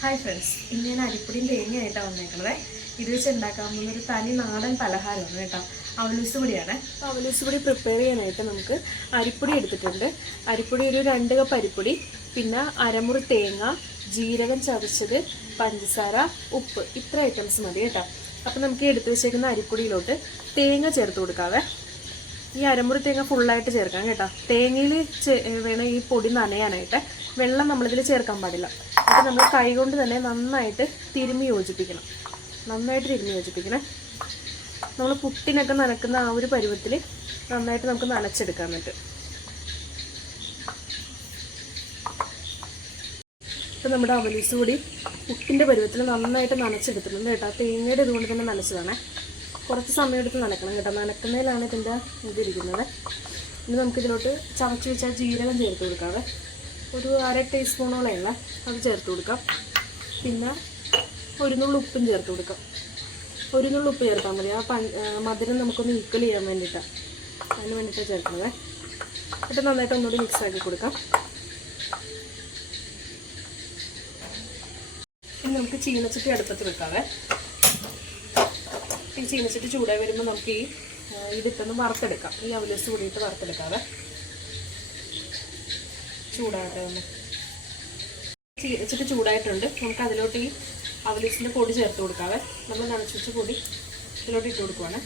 Hi friends ഇന്ന് ഞാൻ അരിപ്പൊടിയും തേങ്ങയായിട്ടാണ് വന്നേക്കുന്നത് ഇത് വെച്ച് ഉണ്ടാക്കാൻ പോകുന്ന ഒരു തനി നാടൻ പലഹാരമാണ് കേട്ടോ. അവലൂസ് പൊടിയാണ്. അപ്പോൾ അവലൂസ് പൊടി പ്രിപ്പയർ ചെയ്യാനായിട്ട് നമുക്ക് അരിപ്പൊടി എടുത്തിട്ടുണ്ട്. അരിപ്പൊടി ഒരു രണ്ട് കപ്പ് അരിപ്പൊടി പിന്നെ അരമുറി തേങ്ങ ജീരകം ചതച്ചത് പഞ്ചസാര ഉപ്പ്. ഇത്ര ഐറ്റംസ് മതി കേട്ടോ. അപ്പോൾ നമുക്ക് എടുത്ത് വെച്ചേക്കുന്ന അരിപ്പൊടിയിലോട്ട് തേങ്ങ ചേർത്ത് കൊടുക്കാവേ. ഈ അരമുറി തേങ്ങ ഫുള്ളായിട്ട് ചേർക്കാം കേട്ടോ. തേങ്ങയിൽ വേണം ഈ പൊടി നനയാനായിട്ട്. വെള്ളം നമ്മളിതിൽ ചേർക്കാൻ പാടില്ല. അത് നമ്മൾ കൈ കൊണ്ട് തന്നെ നന്നായിട്ട് തിരുമ്മി യോജിപ്പിക്കണം. നന്നായിട്ട് തിരുമ്മി യോജിപ്പിക്കണേ. നമ്മൾ പുട്ടിനൊക്കെ നനക്കുന്ന ആ ഒരു പരുവത്തിൽ നന്നായിട്ട് നമുക്ക് നനച്ചെടുക്കാൻ പറ്റും ഇപ്പം നമ്മുടെ അവലീസ് കൂടി പുട്ടിന്റെ പരുവത്തിൽ നന്നായിട്ട് നനച്ചെടുത്തിട്ടുണ്ട് കേട്ടോ. തേങ്ങയുടെ ഇതുകൊണ്ട് തന്നെ നനച്ചതാണേ. കുറച്ച് സമയം എടുത്ത് നനക്കണം കേട്ടോ. നനക്കുന്നതിലാണ് ഇതിന്റെ ഇതിരിക്കുന്നത്. ഇനി നമുക്കിതിലോട്ട് ചവച്ച് വെച്ച ജീരകം ചേർത്ത് കൊടുക്കാവേ. ഒരു അര ടീസ്പൂണോളം എണ്ണ അത് ചേർത്ത് കൊടുക്കാം. പിന്നെ ഒരു നുള്ളു ഉപ്പും ചേർത്ത് കൊടുക്കാം. ഒരു നുള്ളു ഉപ്പ് ചേർത്താൽ മതി. ആ മധുരം നമുക്കൊന്ന് ഈക്വൽ ചെയ്യാൻ വേണ്ടിയിട്ടാണ് അതിന് വേണ്ടിയിട്ടാണ് ചേർക്കുന്നത്. എന്നിട്ട് നന്നായിട്ട് ഒന്നുകൂടി മിക്സ് ആക്കി കൊടുക്കാം. ഇനി നമുക്ക് ചീനച്ചട്ടി അടുപ്പത്ത് വെക്കാവേ. ചീനച്ചട്ടി ചൂടായി വരുമ്പോൾ നമുക്ക് ഈ ഇതിട്ടൊന്ന് വറുത്തെടുക്കാം. ഈ അവലസ് കൂടിയിട്ട് വറുത്തെടുക്കാതെ ചൂടാകട്ടെ ഒന്ന് ചീനിച്ചിട്ട് ചൂടായിട്ടുണ്ട്. നമുക്ക് അതിലോട്ട് ഈ അവലസിന്റെ പൊടി ചേർത്ത് കൊടുക്കാതെ നമ്മൾ നനച്ച് വെച്ച പൊടി ഇതിലോട്ട് ഇട്ട് കൊടുക്കുവാണ്.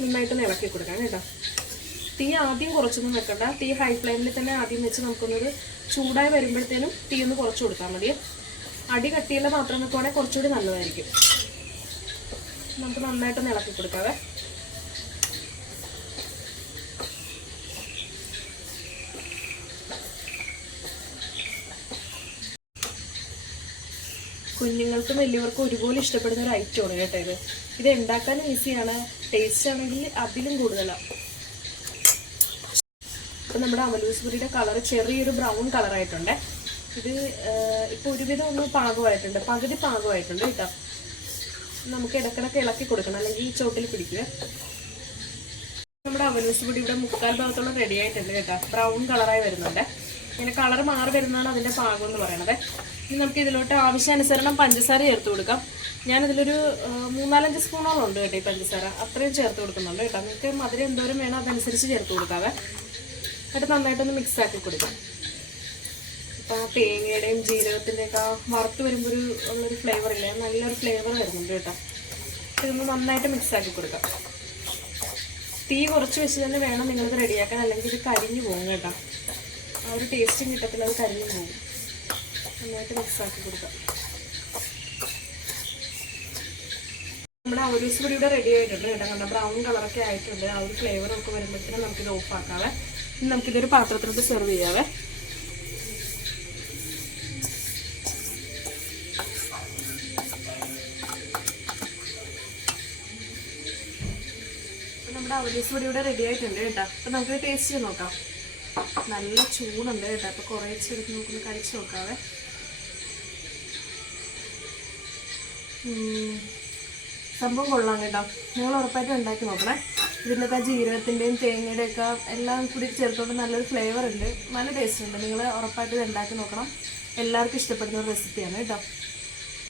നന്നായിട്ട് ഇളക്കി കൊടുക്കാം കേട്ടോ. തീ ആദ്യം കുറച്ചൊന്നും വെക്കണ്ട. തീ ഹൈ ഫ്ലെയിമിൽ തന്നെ ആദ്യം വെച്ച് നമുക്കൊന്നൊരു ചൂടായി വരുമ്പോഴത്തേനും തീ ഒന്ന് കുറച്ച് കൊടുത്താൽ മതി അടി കട്ടിയുള്ള പാത്രം വെക്കുവാണെങ്കിൽ കുറച്ചുകൂടി നല്ലതായിരിക്കും. നമുക്ക് നന്നായിട്ടൊന്ന് ഇളക്കി കൊടുക്കാവേ. കുഞ്ഞുങ്ങൾക്കും വലിയവർക്കും ഒരുപോലെ ഇഷ്ടപ്പെടുന്ന ഒരു ഐറ്റമാണ് കേട്ടോ ഇത്. ഇത് ഉണ്ടാക്കാനും ഈസിയാണ് ടേസ്റ്റ് ആണെങ്കിൽ അതിലും കൂടുതലാണ് ഇപ്പം നമ്മുടെ അമലൂസ്പുരിയുടെ കളർ ചെറിയൊരു ബ്രൗൺ കളറായിട്ടുണ്ട് ഇത് ഇപ്പോൾ ഒരുവിധം ഒന്ന് പാകമായിട്ടുണ്ട്. പകുതി പാകമായിട്ടുണ്ട് കേട്ടോ. നമുക്ക് ഇടക്കിടക്ക് ഇളക്കി കൊടുക്കണം. അല്ലെങ്കിൽ ഈ ചോട്ടിൽ പിടിക്കുക. നമ്മുടെ അവലൂസ് പൊടി ഇവിടെ മുക്കാൽ ഭാഗത്തോളം റെഡി ആയിട്ടുണ്ട് കേട്ടോ. ബ്രൗൺ കളറായി വരുന്നുണ്ട്. ഇങ്ങനെ കളർ മാറി വരുന്നതാണ് അതിന്റെ പാകം എന്ന് പറയണത്. ഇനി നമുക്ക് ഇതിലോട്ട് ആവശ്യാനുസരണം പഞ്ചസാര ചേർത്ത് കൊടുക്കാം. ഞാനിതിലൊരു മൂന്നാലഞ്ച് സ്പൂണോളം ഉണ്ട് കേട്ടോ ഈ പഞ്ചസാര. അത്രയും ചേർത്ത് കൊടുക്കുന്നുണ്ട് കേട്ടോ. നിങ്ങൾക്ക് മധുരം എന്തോരം വേണം അതനുസരിച്ച് ചേർത്ത് കൊടുക്കാവേ. എന്നിട്ട് നന്നായിട്ടൊന്ന് മിക്സ് ആക്കി കൊടുക്കാം. അപ്പോൾ ആ തേങ്ങയുടെയും ജീരകത്തിന്റെയൊക്കെ ആ വറുത്ത് വരുമ്പോൾ ഒരു ഉള്ളൊരു ഫ്ലേവർ ഇല്ല? നല്ലൊരു ഫ്ലേവർ വരുന്നുണ്ട് കേട്ടോ. ഇതൊന്ന് നന്നായിട്ട് മിക്സ് ആക്കി കൊടുക്കാം. തീ കുറച്ച് വെച്ച് തന്നെ വേണം നിങ്ങളിത് റെഡിയാക്കാൻ അല്ലെങ്കിൽ ഇത് കരിഞ്ഞു പോകും കേട്ടോ. ആ ഒരു ടേസ്റ്റും കിട്ടത്തില്ല അത് കരിഞ്ഞു പോകും. നന്നായിട്ട് മിക്സ് ആക്കി കൊടുക്കാം. നമ്മുടെ അവലൂസ് പൊടി ഇവിടെ റെഡി ആയിട്ടുണ്ട് കേട്ടോ. നമ്മുടെ ബ്രൗൺ കളറൊക്കെ ആയിട്ടുണ്ട്. ആ ഒരു ഫ്ലേവർ ഒക്കെ വരുമ്പോഴത്തേനും നമുക്കിത് ഓഫ് ആക്കാവേ ഇനി നമുക്കിതൊരു പാത്രത്തിലോട്ട് സെർവ് ചെയ്യാവേ. നമ്മുടെ അവലീസ് പൊടി ഇവിടെ റെഡി ആയിട്ടുണ്ട് കേട്ടോ. അപ്പൊ നമുക്ക് ടേസ്റ്റ് ചെയ്ത് നോക്കാം. നല്ല ചൂടുണ്ട് കേട്ടോ. അപ്പൊ കുറേശ്ശെ എടുത്ത് നമുക്കൊന്ന് കഴിച്ച് നോക്കാവേ. സംഭവം കൊള്ളാം കേട്ടോ. നിങ്ങൾ ഉറപ്പായിട്ടും ഉണ്ടാക്കി നോക്കണേ. ഇതിന്റെയൊക്കെ ജീരകത്തിന്റെയും തേങ്ങയുടെയും ഒക്കെ എല്ലാം കൂടി ചേർത്തുകൊണ്ട് നല്ലൊരു ഫ്ലേവർ ഉണ്ട്. നല്ല ടേസ്റ്റ് ഉണ്ട്. നിങ്ങൾ ഉറപ്പായിട്ട് ഉണ്ടാക്കി നോക്കണം. എല്ലാവർക്കും ഇഷ്ടപ്പെടുന്ന ഒരു റെസിപ്പിയാണ് കേട്ടോ.